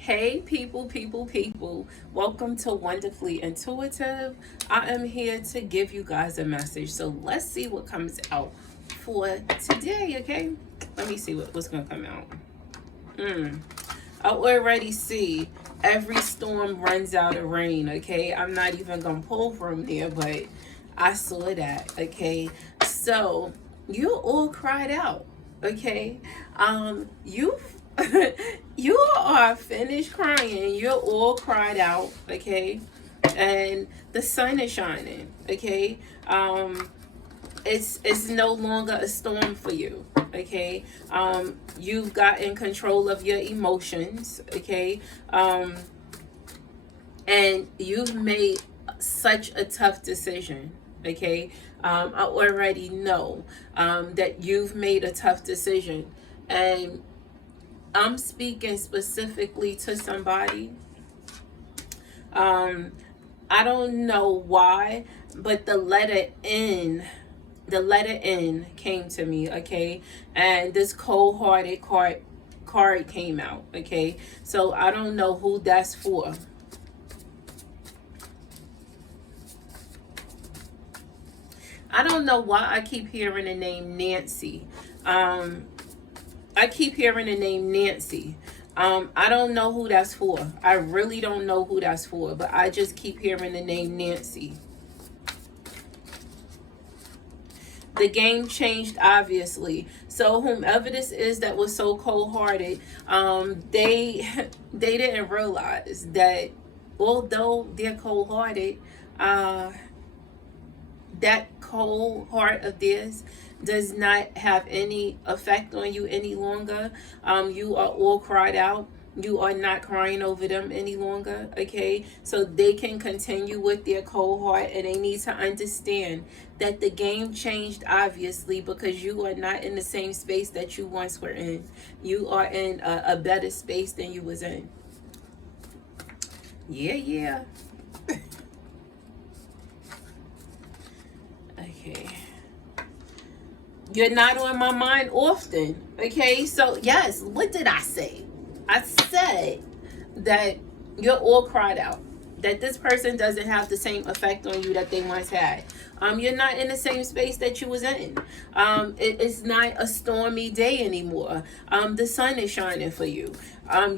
Hey, people. Welcome to Wonderfully Intuitive. I am here to give you guys a message. So let's see what comes out for today, okay? Let me see what's going to come out. I already see every storm runs out of rain, okay? I'm not even going to pull from there, but I saw that, okay? So you all cried out, okay? You you are finished crying. You're all cried out, okay? And the sun is shining, okay? It's no longer a storm for you, okay? You've gotten control of your emotions, okay? And you've made such a tough decision, okay? I already know that you've made a tough decision, and I'm speaking specifically to somebody. I don't know why, but the letter N came to me, okay? And this cold-hearted card came out, okay? So I don't know who that's for. I don't know why I keep hearing the name Nancy. I keep hearing the name Nancy. I don't know who that's for. I really don't know who that's for, but I just keep hearing the name Nancy. The game changed, obviously. So whomever this is that was so cold-hearted, they didn't realize that although they're cold-hearted, that cold heart of theirs does not have any effect on you any longer. You are all cried out. You are not crying over them any longer, okay? So they can continue with their cold heart, and they need to understand that the game changed, obviously, because you are not in the same space that you once were in. You are in a better space than you was in. Yeah. Okay. You're not on my mind often, okay? So yes, what did I say? I said that you're all cried out, that this person doesn't have the same effect on you that they once had. You're not in the same space that you was in. It's not a stormy day anymore. The sun is shining for you.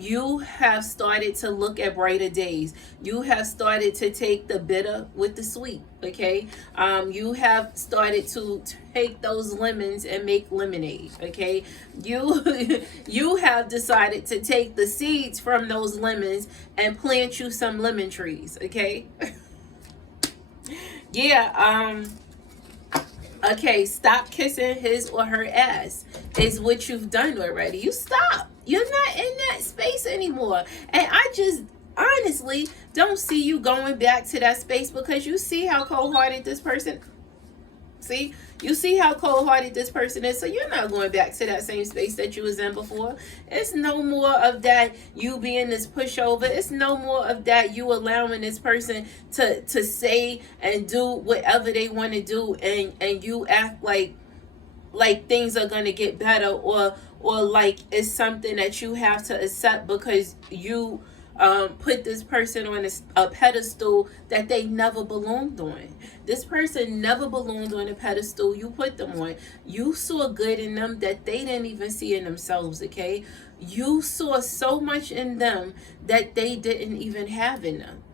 You have started to look at brighter days. You have started to take the bitter with the sweet, okay? You have started to take those lemons and make lemonade, okay? You have decided to take the seeds from those lemons and plant you some lemon trees, okay? Yeah, okay, stop kissing his or her ass is what you've done already. You stop. You're not in that space anymore. And I just honestly don't see you going back to that space, because you see how cold-hearted this person. See, you see how cold-hearted this person is. So you're not going back to that same space that you was in before. It's no more of that you being this pushover. It's no more of that you allowing this person to say and do whatever they want to do, and you act like things are going to get better, or like it's something that you have to accept because you put this person on a pedestal that they never belonged on. This person never belonged on a pedestal you put them on. You saw good in them that they didn't even see in themselves, okay? You saw so much in them that they didn't even have in them.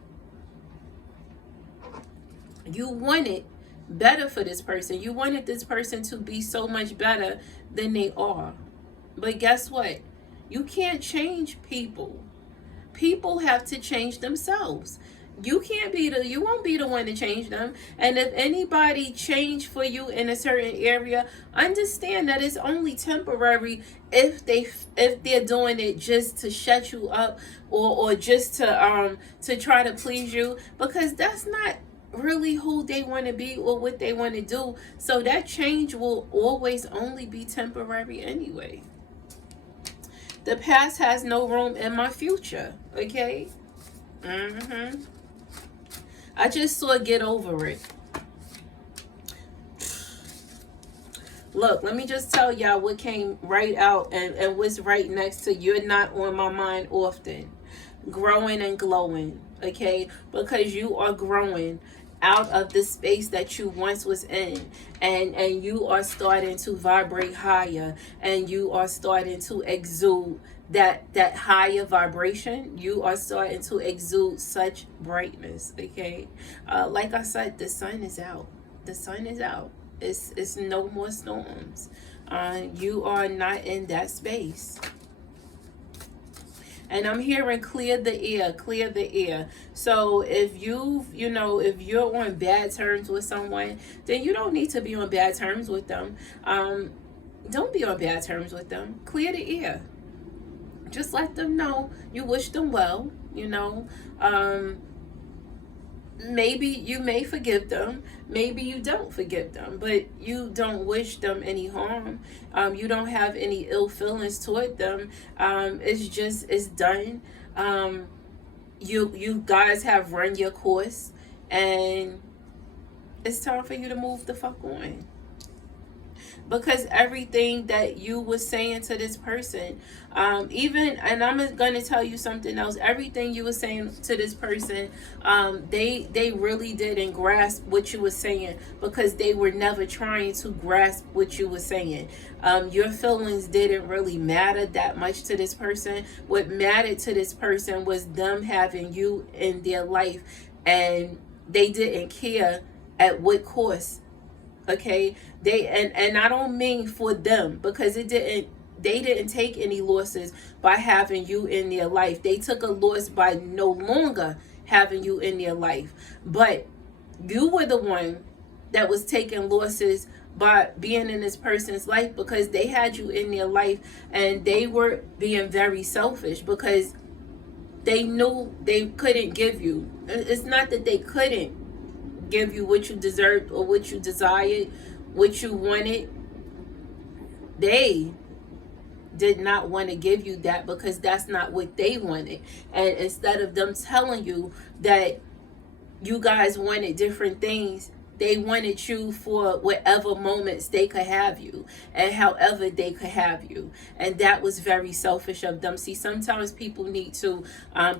You wanted better for this person. You wanted this person to be so much better than they are. But guess what? You can't change people. People have to change themselves. You won't be the one to change them. And if anybody change for you in a certain area, understand that it's only temporary if they're doing it just to shut you up, or just to try to please you, because that's not really who they want to be or what they want to do. So that change will always only be temporary anyway. The past has no room in my future, okay? I just saw get over it. Look, let me just tell y'all what came right out and what's right next to you're not on my mind often. Growing and glowing, okay? Because you are growing out of the space that you once was in, and you are starting to vibrate higher, and you are starting to exude that higher vibration. You are starting to exude such brightness, okay? Like I said, the sun is out. The sun is out. It's no more storms. You are not in that space. And I'm hearing clear the air, clear the air. So if if you're on bad terms with someone, then you don't need to be on bad terms with them. Don't be on bad terms with them. Clear the air. Just let them know you wish them well, maybe you may forgive them, maybe you don't forgive them, but you don't wish them any harm. You don't have any ill feelings toward them. It's done. You guys have run your course, and it's time for you to move the fuck on. Because everything that you were saying to this person, and I'm gonna tell you something else, everything you were saying to this person, they really didn't grasp what you were saying, because they were never trying to grasp what you were saying. Your feelings didn't really matter that much to this person. What mattered to this person was them having you in their life, and they didn't care at what cost. Okay, and I don't mean for them, because they didn't take any losses by having you in their life. They took a loss by no longer having you in their life. But you were the one that was taking losses by being in this person's life, because they had you in their life, and they were being very selfish, because they knew they couldn't give you. It's not that they couldn't give you what you deserved or what you desired, what you wanted. They did not want to give you that, because that's not what they wanted. And instead of them telling you that you guys wanted different things, they wanted you for whatever moments they could have you, and however they could have you. And that was very selfish of them. See, sometimes people need to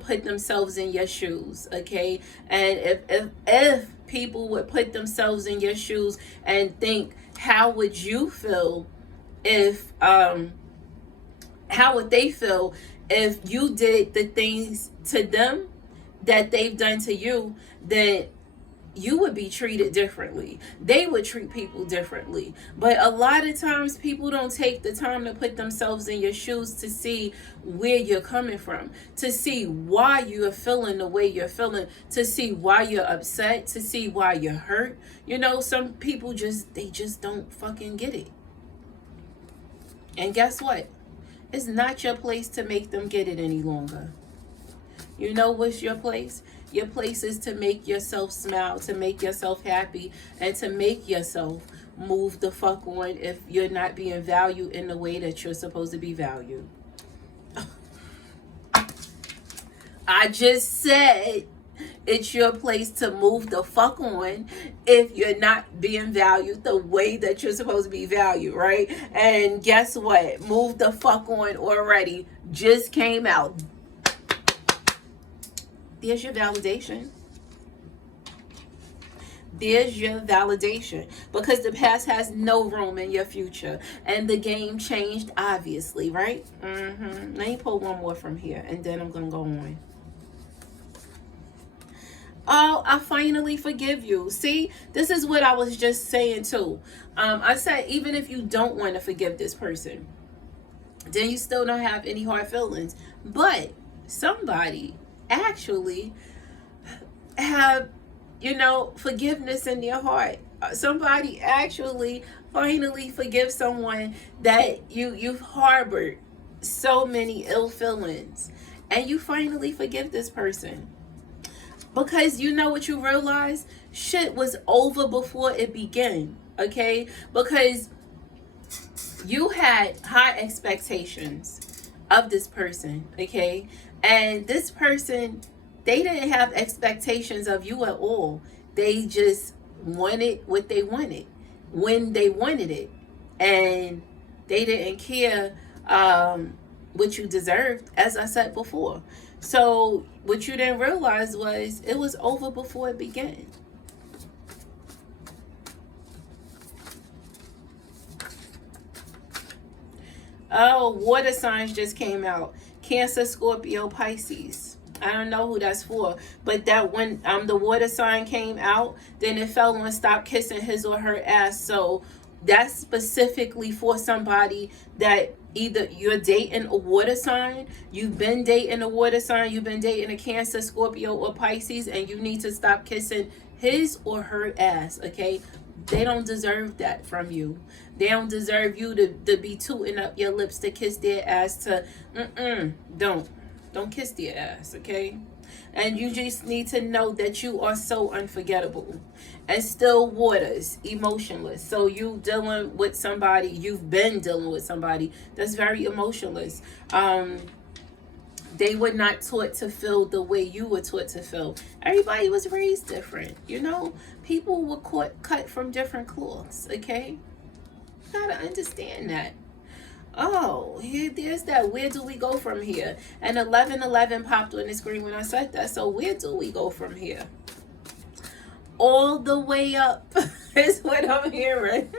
put themselves in your shoes, okay? And if people would put themselves in your shoes and think, how would you feel if how would they feel if you did the things to them that they've done to you, then you would be treated differently. They would treat people differently. But a lot of times people don't take the time to put themselves in your shoes to see where you're coming from, to see why you're feeling the way you're feeling, to see why you're upset, to see why you're hurt. Some people they just don't fucking get it. And guess what? It's not your place to make them get it any longer. You know what's your place? Your place is to make yourself smile, to make yourself happy, and to make yourself move the fuck on if you're not being valued in the way that you're supposed to be valued. I just said it's your place to move the fuck on if you're not being valued the way that you're supposed to be valued, right? And guess what? Move the fuck on already just came out. There's your validation. There's your validation. Because the past has no room in your future. And the game changed, obviously, right? Let me pull one more from here, and then I'm going to go on. Oh, I finally forgive you. See, this is what I was just saying too. I said, even if you don't want to forgive this person, then you still don't have any hard feelings. But somebody actually have, forgiveness in their heart. Somebody actually finally forgive someone that you've harbored so many ill feelings, and you finally forgive this person. Because you know what you realize? Shit was over before it began, okay? Because you had high expectations of this person, okay? And this person, they didn't have expectations of you at all. They just wanted what they wanted when they wanted it. and they didn't care what you deserved, as I said before. So what you didn't realize was it was over before it began. Oh, water signs just came out. Cancer, Scorpio, Pisces. I don't know who that's for, but that when the water sign came out, then it fell on stop kissing his or her ass. So that's specifically for somebody that either you're dating a water sign, you've been dating a water sign, you've been dating a Cancer, Scorpio, or Pisces, and you need to stop kissing his or her ass, okay? They don't deserve that from you. They don't deserve you to be tooting up your lips to kiss their ass to, don't kiss their ass, okay? And you just need to know that you are so unforgettable. And still waters, emotionless. So you dealing with somebody, you've been dealing with somebody that's very emotionless. They were not taught to feel the way you were taught to feel. Everybody was raised different, you know? People were cut from different cloths, okay? You gotta understand that. Oh, there's that. Where do we go from here? And 1111 popped on the screen when I said that. So where do we go from here? All the way up is what I'm hearing.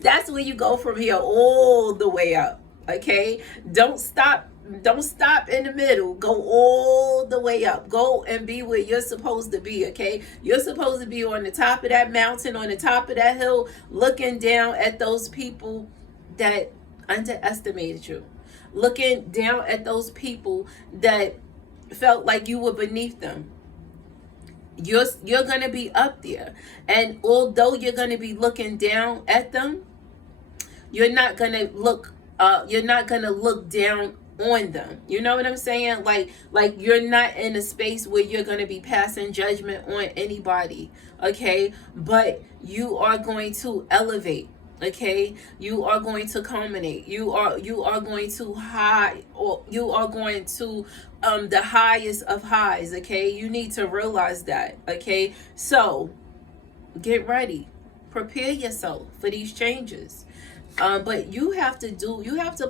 That's where you go from here, all the way up. Okay? Don't stop in the middle. Go all the way up. Go and be where you're supposed to be, okay? You're supposed to be on the top of that mountain, on the top of that hill, looking down at those people that underestimated you. Looking down at those people that felt like you were beneath them. You're going to be up there. And although you're going to be looking down at them, you're not going to look down on them. You know what I'm saying? Like you're not in a space where you're going to be passing judgment on anybody, okay? But you are going to elevate, okay? You are going to culminate. You are going to high, or you are going to the highest of highs, okay? You need to realize that, okay? So get ready. Prepare yourself for these changes. But you have to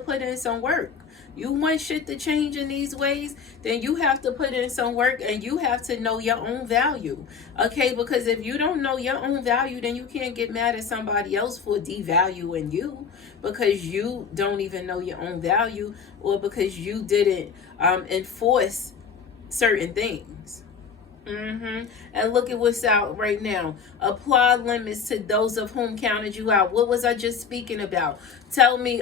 put in some work. You want shit to change in these ways, then you have to put in some work, and you have to know your own value. Okay, because if you don't know your own value, then you can't get mad at somebody else for devaluing you, because you don't even know your own value, or because you didn't enforce certain things. And look at what's out right now. Apply limits to those of whom counted you out. What was I just speaking about? Tell me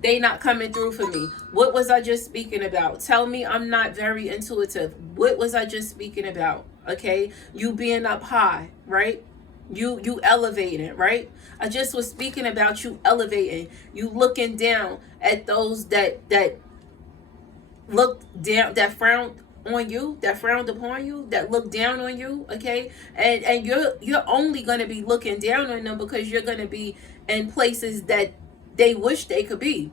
they not coming through for me. What was I just speaking about? Tell me I'm not very intuitive. What was I just speaking about? Okay, you being up high, right? You elevating, right? I just was speaking about you elevating. You looking down at those that look down, that frown on you, that frowned upon you, that look down on you, okay? And you're only going to be looking down on them because you're going to be in places that they wish they could be.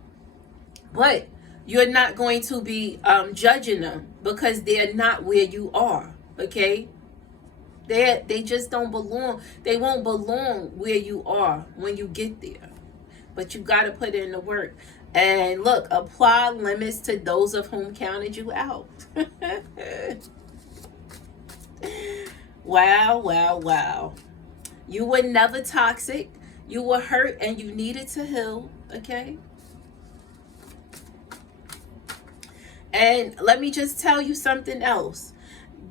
But you're not going to be judging them because they're not where you are, okay? They just don't belong. They won't belong where you are when you get there. But you got to put in the work. And look, apply limits to those of whom counted you out. Wow. You were never toxic. You were hurt and you needed to heal, okay? And let me just tell you something else.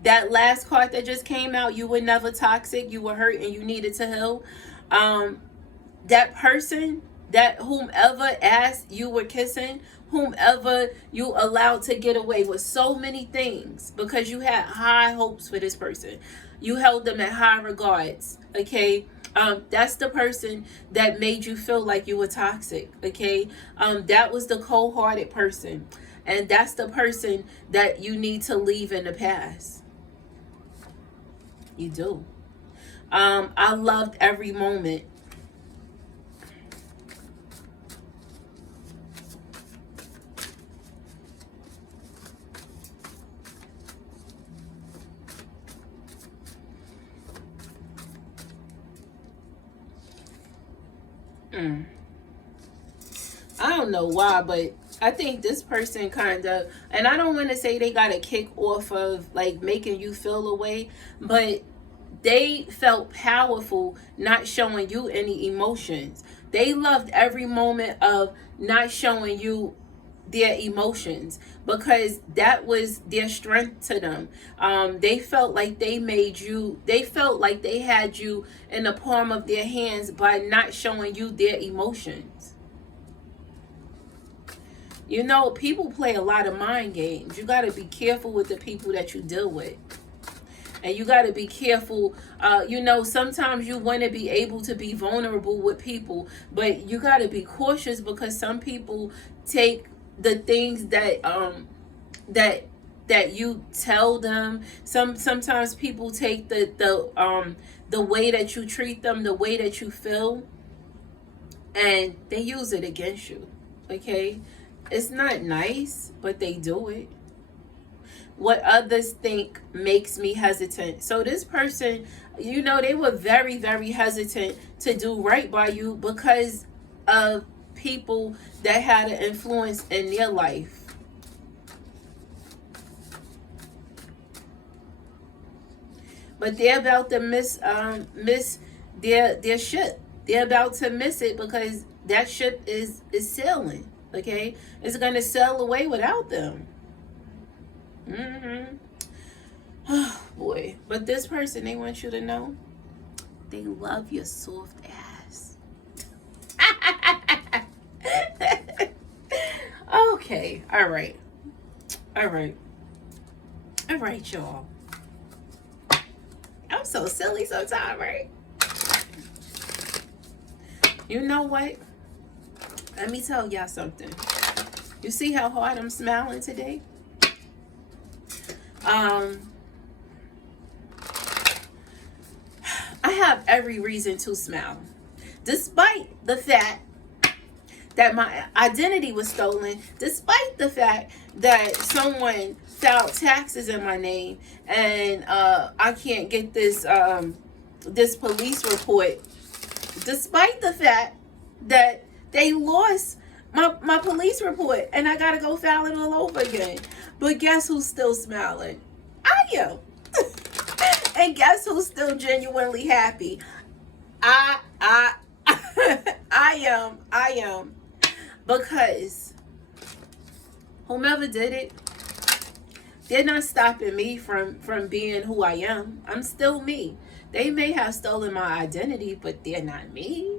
That last card that just came out, you were never toxic, you were hurt and you needed to heal. That person, that whomever asked you were kissing, whomever you allowed to get away with so many things because you had high hopes for this person, you held them in high regards, okay? That's the person that made you feel like you were toxic, okay? That was the cold-hearted person, and that's the person that you need to leave in the past. You do. I loved every moment. I don't know why, but I think this person kind of, and I don't want to say they got a kick off of like making you feel away, but they felt powerful not showing you any emotions. They loved every moment of not showing you their emotions because that was their strength to them. They felt like they felt like they had you in the palm of their hands by not showing you their emotions. You know, people play a lot of mind games. You got to be careful with the people that you deal with. And you got to be careful. You know, sometimes you want to be able to be vulnerable with people, but you got to be cautious because some people take the things that that you tell them. Sometimes people take the way that you treat them, the way that you feel, and they use it against you. Okay? It's not nice, but they do it. What others think makes me hesitant. So this person, you know, they were very, very hesitant to do right by you because of people that had an influence in their life. But they're about to miss their ship. They're about to miss it because that ship is sailing. Okay, it's gonna sail away without them. Oh boy. But this person, they want you to know they love your soft ass. Okay. All right, y'all. I'm so silly sometimes, right? You know what? Let me tell y'all something. You see how hard I'm smiling today? I have every reason to smile. Despite the fact that my identity was stolen, despite the fact that someone filed taxes in my name and I can't get this this police report, despite the fact that they lost my police report and I gotta go file it all over again. But guess who's still smiling? I am. And guess who's still genuinely happy? I am. Because whomever did it, they're not stopping me from being who I am. I'm still me. They may have stolen my identity, but they're not me.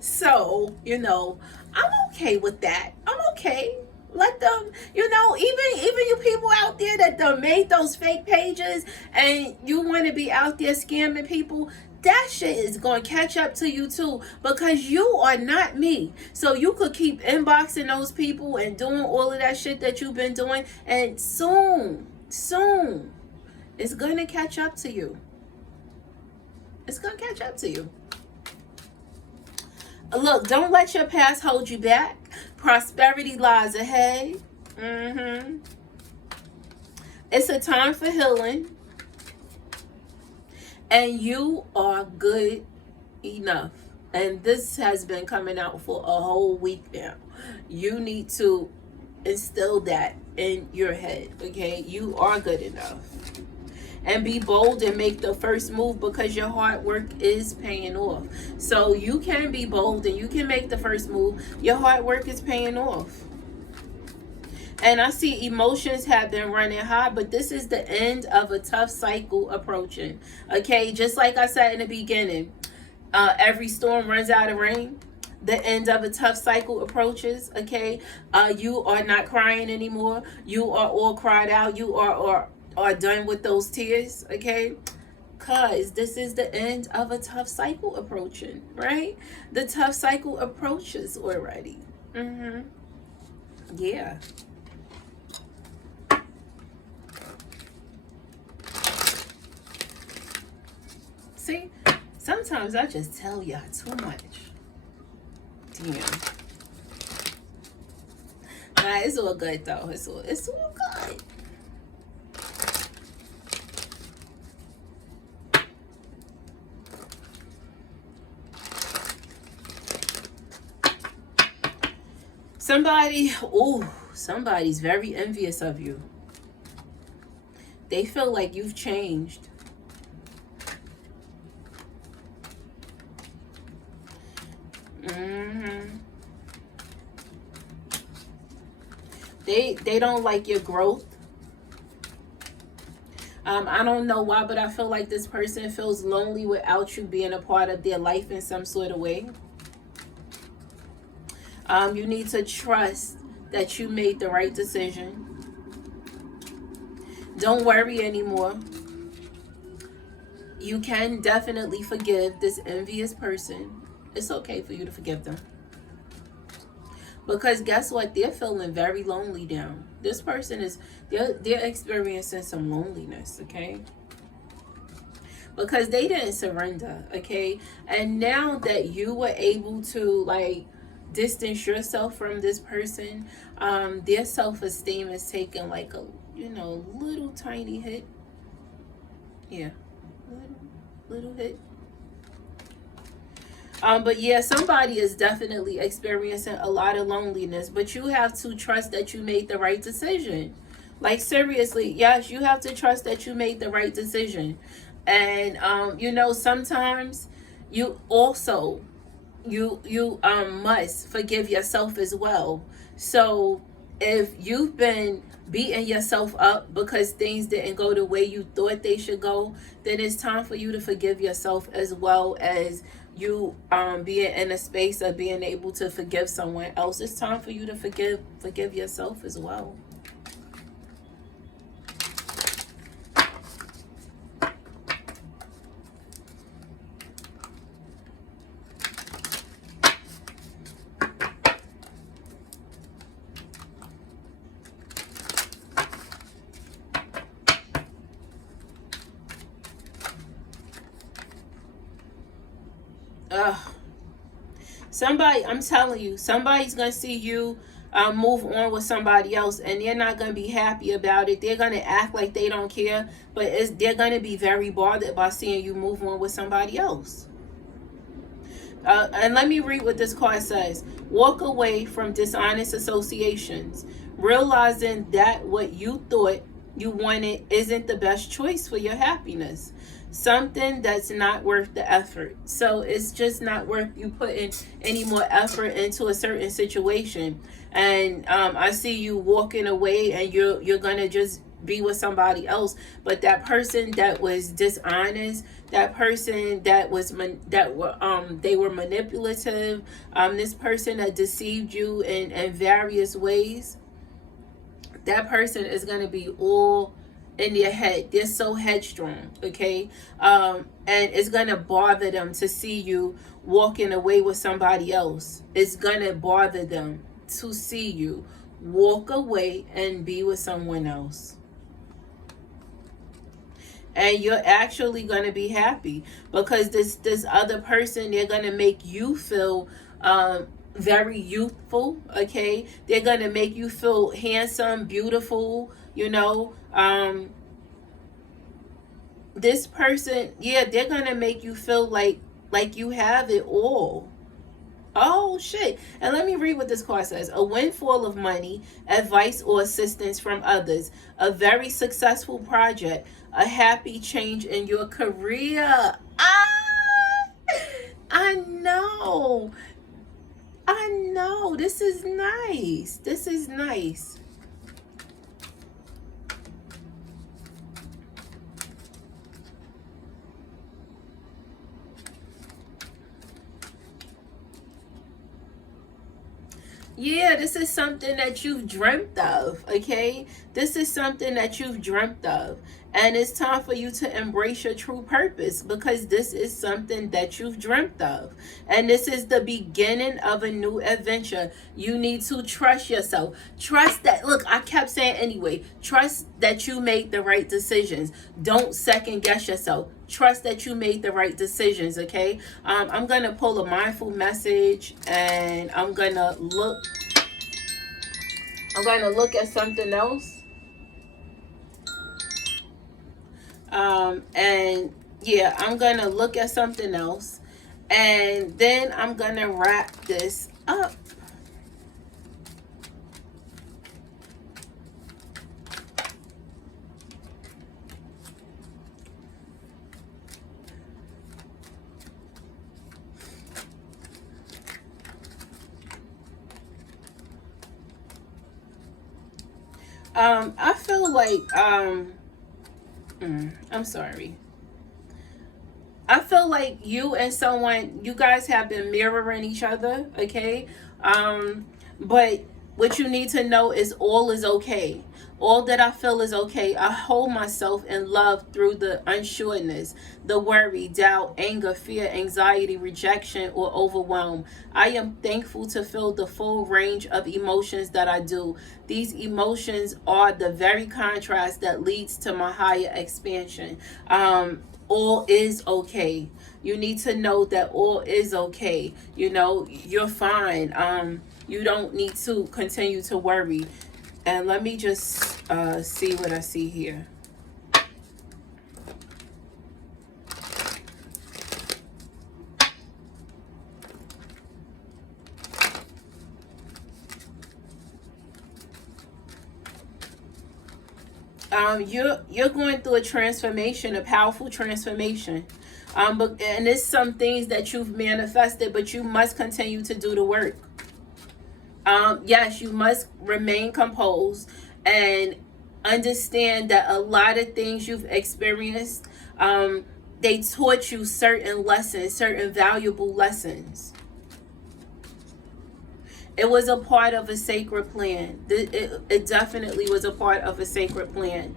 So, you know, I'm okay with that. I'm okay. Let them, you know, even you people out there that done made those fake pages and you want to be out there scamming people, that shit is going to catch up to you too, because you are not me. So you could keep inboxing those people and doing all of that shit that you've been doing, and soon it's going to catch up to you. It's going to catch up to you. Look, don't let your past hold you back. Prosperity lies ahead. It's a time for healing. And you are good enough. And this has been coming out for a whole week now. You need to instill that in your head, okay? You are good enough. And be bold and make the first move because your hard work is paying off. So you can be bold and you can make the first move. Your hard work is paying off. And I see emotions have been running high, but this is the end of a tough cycle approaching. Okay, just like I said in the beginning, every storm runs out of rain. The end of a tough cycle approaches. Okay, you are not crying anymore. You are all cried out. You are done with those tears. Okay, cause this is the end of a tough cycle approaching. Right, the tough cycle approaches already. Yeah. See, sometimes I just tell y'all too much. Damn. Nah, it's all good though. It's all good. Somebody's very envious of you. They feel like you've changed. They don't like your growth. I don't know why, but I feel like this person feels lonely without you being a part of their life in some sort of way. You need to trust that you made the right decision. Don't worry anymore. You can definitely forgive this envious person. It's okay for you to forgive them. Because guess what? They're feeling very lonely now. This person is, they're experiencing some loneliness, okay? Because they didn't surrender, okay? And now that you were able to, like, distance yourself from this person, their self-esteem is taking, like, a, you know, little tiny hit. Yeah, little hit. But yeah, somebody is definitely experiencing a lot of loneliness, but you have to trust that you made the right decision. Like, seriously, yes, you have to trust that you made the right decision. And you know, sometimes you also you must forgive yourself as well. So if you've been beating yourself up because things didn't go the way you thought they should go, then it's time for you to forgive yourself, as well as you being in a space of being able to forgive someone else. It's time for you to forgive yourself as well. Ugh. Somebody, I'm telling you, somebody's gonna see you move on with somebody else, and they're not gonna be happy about it. They're gonna act like they don't care, but they're gonna be very bothered by seeing you move on with somebody else. And let me read what this card says. Walk away from dishonest associations, realizing that what you thought you wanted isn't the best choice for your happiness. Something that's not worth the effort. So it's just not worth you putting any more effort into a certain situation. And I see you walking away, and you're gonna just be with somebody else. But that person that was dishonest, that person that was they were manipulative, this person that deceived you in various ways, that person is going to be all in their head. They're so headstrong, okay? And it's going to bother them to see you walking away with somebody else. It's going to bother them to see you walk away and be with someone else. And you're actually going to be happy, because this other person, they're going to make you feel very youthful, okay? They're going to make you feel handsome, beautiful, you know. This person, yeah, they're going to make you feel like you have it all. Oh, shit. And let me read what this card says. A windfall of money, advice or assistance from others, a very successful project, a happy change in your career. I know. This is nice. This is nice. Yeah, this is something that you've dreamt of, okay? This is something that you've dreamt of. And it's time for you to embrace your true purpose, because this is something that you've dreamt of. And this is the beginning of a new adventure. You need to trust yourself. Trust that, look, I kept saying anyway, trust that you made the right decisions. Don't second guess yourself. Trust that you made the right decisions, okay? I'm going to pull a mindful message, and I'm going to look at something else. And yeah, I'm going to look at something else, and then I'm going to wrap this up. I feel like I'm sorry. I feel like you and someone, you guys have been mirroring each other, okay? But what you need to know is all is okay. All that I feel is okay. I hold myself in love through the unsureness, the worry, doubt, anger, fear, anxiety, rejection, or overwhelm. I am thankful to feel the full range of emotions that I do. These emotions are the very contrast that leads to my higher expansion. All is okay. You need to know that all is okay. You know, you're fine. You don't need to continue to worry. And let me just see what I see here. You're going through a transformation, a powerful transformation. But and it's some things that you've manifested, but you must continue to do the work. Yes, you must remain composed and understand that a lot of things you've experienced, they taught you certain lessons, certain valuable lessons. It was a part of a sacred plan. It definitely was a part of a sacred plan.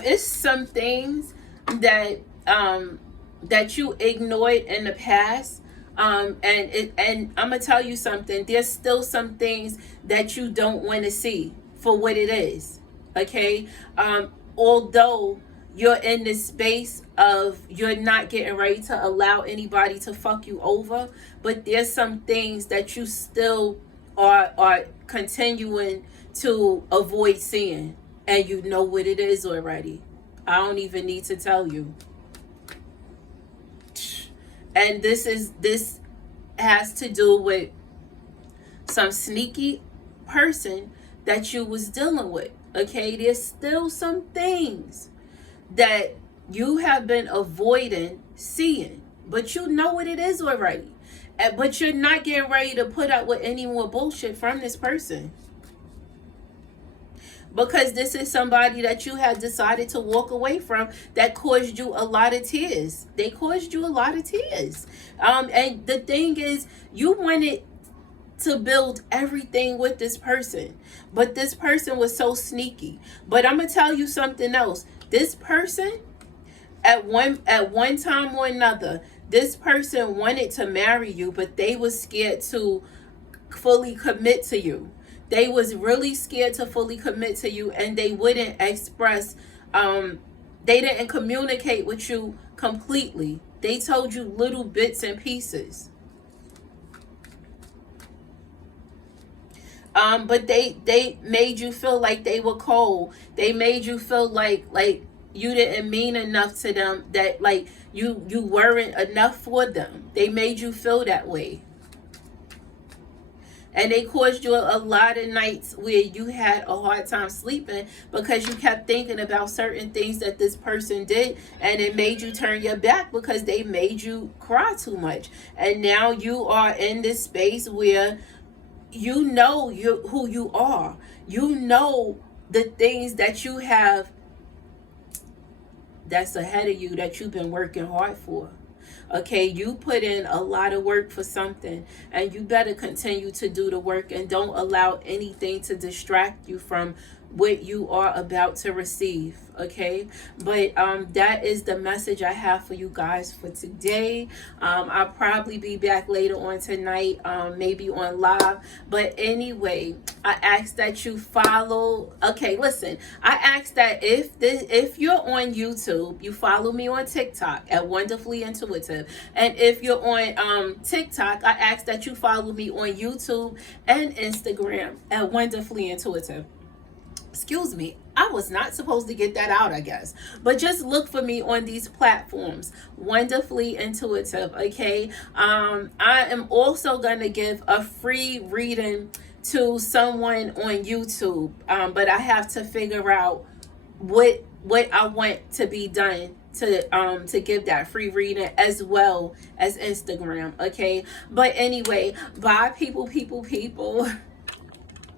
It's some things that that you ignored in the past, and I'm gonna tell you something. There's still some things that you don't want to see for what it is. Okay, although you're in this space of you're not getting ready to allow anybody to fuck you over, but there's some things that you still are continuing to avoid seeing, and you know what it is already. I don't even need to tell you. And this has to do with some sneaky person that you was dealing with. Okay, there's still some things that you have been avoiding seeing, but you know what it is already. But you're not getting ready to put up with any more bullshit from this person, because this is somebody that you have decided to walk away from, that caused you a lot of tears. They caused you a lot of tears. And the thing is, you wanted to build everything with this person, but this person was so sneaky. But I'm gonna tell you something else. This person, at one time or another, this person wanted to marry you, but they was scared to fully commit to you. They was really scared to fully commit to you, and they wouldn't express, they didn't communicate with you completely. They told you little bits and pieces. But they made you feel like they were cold. They made you feel like you didn't mean enough to them, that like you weren't enough for them. They made you feel that way. And they caused you a lot of nights where you had a hard time sleeping, because you kept thinking about certain things that this person did, and it made you turn your back because they made you cry too much. And now you are in this space where you know who you are. You know the things that you have that's ahead of you, that you've been working hard for. Okay, you put in a lot of work for something, and you better continue to do the work, and don't allow anything to distract you from what you are about to receive. Okay, but that is the message I have for you guys for today. I'll probably be back later on tonight, maybe on live. But anyway, I ask that you follow. Okay, listen, I ask that if you're on YouTube, you follow me on TikTok at Wonderfully Intuitive, and if you're on TikTok, I ask that you follow me on YouTube and Instagram at Wonderfully Intuitive. Excuse me, I was not supposed to get that out, I guess. But just look for me on these platforms. Wonderfully Intuitive, okay? I am also going to give a free reading to someone on YouTube. But I have to figure out what I want to be done to give that free reading, as well as Instagram, okay? But anyway, bye people.